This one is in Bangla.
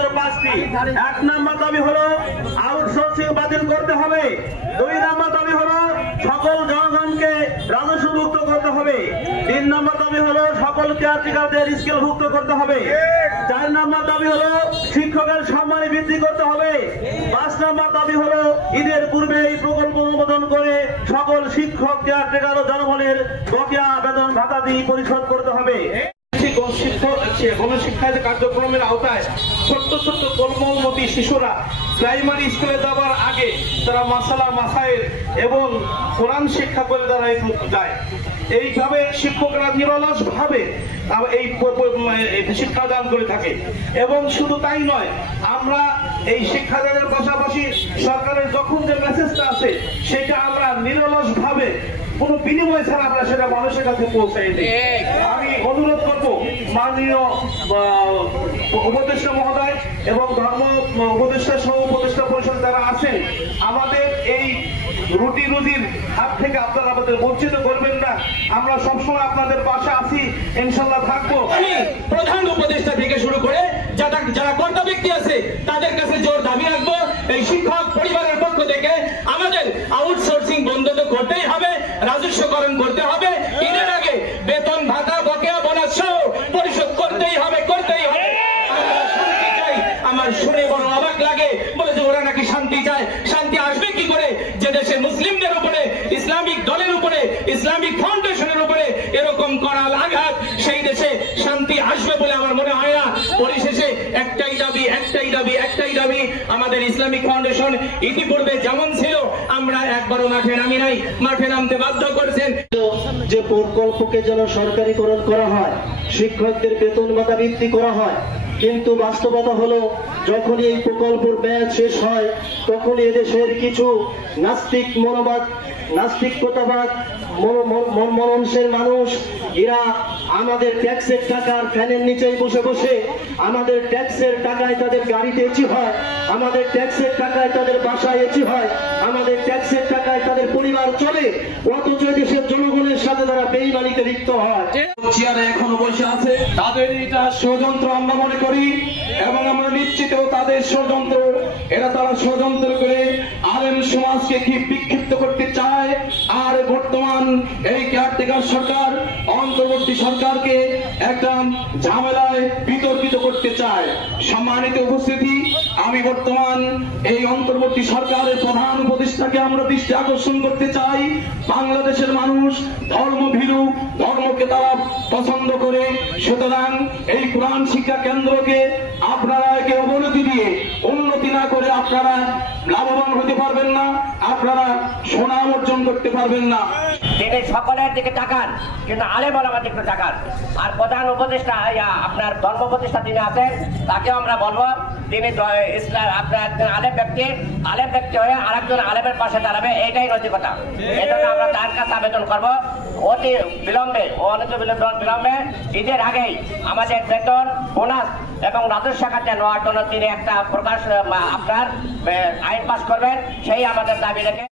মাত্র 5টি। 1 নম্বর দাবি হলো আউটসোর্সিং বাতিল করতে হবে। 2 নম্বর দাবি হলো সকল জনগণকে রাজস্বমুক্ত করতে হবে। 3 নম্বর দাবি হলো সকল কেয়ারটেকারদের স্কেলভুক্ত করতে হবে। 4 নম্বর দাবি হলো শিক্ষকের সম্মান বৃদ্ধি করতে হবে। 5 নম্বর দাবি হলো ঈদের পূর্বে এই প্রকল্প অনুমোদন করে সকল শিক্ষক কেয়ারটেকার ও জনগণের বকেয়া বেতন ভাতা দিয়ে পরিশোধ করতে হবে। গণশিক্ষা কার্যক্রমের আওতায় ছোট্ট ছোট্ট কোমলমতি শিশুরা প্রাইমারি স্কুলে যাওয়ার আগে তারা মাসালা মাসাইল এবং কোরআন শিক্ষা করে তারা যায়। এইভাবে শিক্ষকরা নিরলস ভাবে এই শিক্ষাদান করে থাকে। এবং শুধু তাই নয়, আমরা এই শিক্ষাদানের পাশাপাশি সরকারের যখন যে মেসেজটা আছে সেটা আমরা নিরলস ভাবে কোনো বিনিময় ছাড়া আমরা সেটা মানুষের কাছে পৌঁছাই দিই। আমি অনুরোধ করব মাননীয় উপদেষ্টা মহোদয় এবং ধর্ম উপদেষ্টা সহ উপদেষ্টা পরিষদ যারা আছেন, আমাদের এই রুটির হাত থেকে আপনারা আমাদের বঞ্চিত করবেন না। আমরা সবসময় আপনাদের পাশে আছি, ইনশাল্লাহ থাকবো। প্রধান উপদেষ্টা থেকে শুরু করে যারা কর্তা ব্যক্তি আছে তাদের কাছে জোর দাবি রাখবো, এই শিক্ষক পরিবারের পক্ষ থেকে আমাদের আউটসোর্সিং বন্ধ তো করতেই হবে, রাজস্বকরণ করতে হবে, ঈদের আগে বেতন ভাতা বকেয়া বোনাস সহ পরিশোধ করতেই হবে। আমার শুনে বড় অবাক লাগে, বলে যে ওরা নাকি শান্তি চায়। শান্তি আসবে কি করে যে দেশে মুসলিমদের উপরে, ইসলামিক দলের উপরে, ইসলামিক ফাউন্ডেশনের উপরে এরকম করাল আঘাত, সেই দেশে শান্তি আসবে বলে আমার মনে হয় না। পরিশেষে একটাই দাবি, আমাদের ইসলামিক ফাউন্ডেশন ইতিপূর্বে যেমন ছিল, আমরা একবারও মাঠে নামি নাই, মাঠে নামতে বাধ্য করেছেন। যে প্রকল্পকে যেন সরকারিকরণ করা হয়, শিক্ষকদের বেতন ভাতা বৃদ্ধি করা হয়, কিন্তু বাস্তবতা হলো যখনই এই প্রকল্পের মেয়াদ শেষ হয় তখনই এদেশের কিছু নাস্তিকতাবাদ মননশীল মানুষ, এরা আমাদের ট্যাক্সের টাকার ফ্যানের নিচেই বসে বসে আমাদের ট্যাক্সের টাকায় তাদের গাড়িতে এসি হয়, আমাদের ট্যাক্সের টাকায় তাদের বাসায় এসি হয়, আমাদের ট্যাক্সের টাকায় তাদের পরিবার চলে, অথচ দেশের জনগণের সাথে তারা বেইমানিতে লিপ্ত হয়। চেয়ারে এখনো বসে আছে, তাদের এটা ষড়যন্ত্র আমরা মনে করি এবং আমরা নিশ্চিত তাদের ষড়যন্ত্র। তারা ষড়যন্ত্র করে আলেম সমাজকে কি বিক্ষিপ্ত করতে চায়। আর বর্তমান এই কেয়ারটেকার সরকার অন্তর্বর্তী সরকারকে একটা ঝামেলায় বিতর্কিত করতে চায়। সম্মানিত উপস্থিতি, আমি বর্তমান এই অন্তর্বর্তী সরকারের প্রধান উপদেষ্টাকে আমরা দৃষ্টি আকর্ষণ করতে চাই। বাংলাদেশের মানুষ ধর্মভীরু, ধর্মকে তারা পছন্দ করে, সুতরাং এই কোরআন শিক্ষা কেন্দ্রকে আপনারা একে অবনতি দিয়ে উন্নতি না করে আপনারা লাভবান হতে পারবেন না, আপনারা সুনাম অর্জন করতে পারবেন না। তিনি সকলের দিকে তাকান, কিন্তু আলেম ওলামার দিকে তাকান। আর প্রধান উপদেষ্টা আপনার ধর্ম উপদেষ্টা তিনি আছেন, তাকেও আমরা বলবো তিনি ইসলাম আপনার আলেম ব্যক্তি হয়ে আরেকজন আলেমের পাশে দাঁড়াবে, এইটাই নৈতিকতা। এই জন্য আমরা তার কাছে আবেদন করবো অতি বিলম্বে ঈদের আগেই আমাদের বেতন, বোনাস এবং রাজস্ব খাতে নেওয়ার জন্য তিনি একটা প্রকাশ আপনার আইন পাস করবেন, সেই আমাদের দাবি রেখে